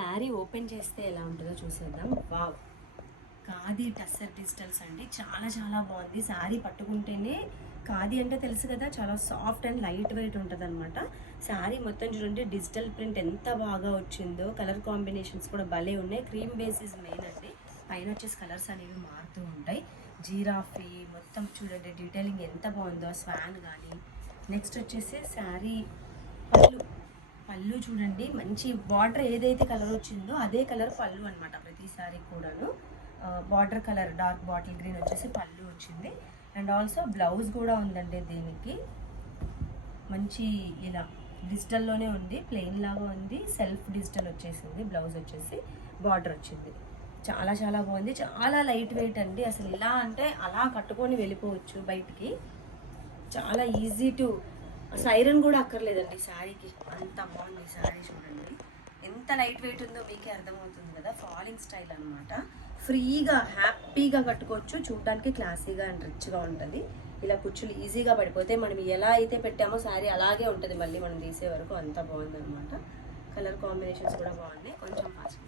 Sari open చేస్తే ఎలా ఉంటుందో చూసేద్దాం. వావ్, ఖాదీ టస్సర్ డిజిటల్స్ అండి. చాలా చాలా బాగుంది. శారీ పట్టుకుంటేనే, ఖాదీ అంటే తెలుసు కదా, చాలా సాఫ్ట్ అండ్ లైట్ వెయిట్ ఉంటుంది అనమాట. శారీ మొత్తం చూడండి, డిజిటల్ ప్రింట్ ఎంత బాగా వచ్చిందో. కలర్ కాంబినేషన్స్ కూడా భలే ఉన్నాయి. క్రీమ్ బేసిస్ మెయిన్ అండి. పైన వచ్చేసి కలర్స్ అనేవి మారుతూ ఉంటాయి. జీరాఫీ మొత్తం చూడండి, డీటెయిలింగ్ ఎంత బాగుందో, స్వాన్ కానీ. నెక్స్ట్ వచ్చేసి శారీ పళ్ళు చూడండి, మంచి బార్డర్ ఏదైతే కలర్ వచ్చిందో అదే కలర్ పళ్ళు అనమాట ప్రతిసారి కూడాను. Border colour dark bottle green వచ్చేసి పళ్ళు వచ్చింది. అండ్ ఆల్సో బ్లౌజ్ కూడా ఉందండి దీనికి. మంచి ఇలా డిజిటల్లోనే ఉంది, ప్లెయిన్ లాగా ఉంది. సెల్ఫ్ డిజిటల్ వచ్చేసింది. బ్లౌజ్ వచ్చేసి బార్డర్ వచ్చింది. చాలా చాలా బాగుంది. చాలా లైట్ వెయిట్ అండి. అసలు ఇలా అంటే అలా కట్టుకొని వెళ్ళిపోవచ్చు బయటికి. చాలా ఈజీ టు, ఐరన్ కూడా అక్కర్లేదండి శారీకి. అంత బాగుంది శారీ. చూడండి ఎంత లైట్ వెయిట్ ఉందో మీకే అర్థమవుతుంది కదా. ఫాలింగ్ స్టైల్ అనమాట. ఫ్రీగా హ్యాపీగా కట్టుకోవచ్చు. చూడడానికి క్లాసీగా అండ్ రిచ్గా ఉంటుంది. ఇలా కుచ్చులు ఈజీగా పడిపోతే మనం ఎలా అయితే పెట్టామో శారీ అలాగే ఉంటుంది మళ్ళీ మనం తీసే వరకు. అంత బాగుంది అనమాట. కలర్ కాంబినేషన్స్ కూడా బాగున్నాయి. కొంచెం ఫాస్ట్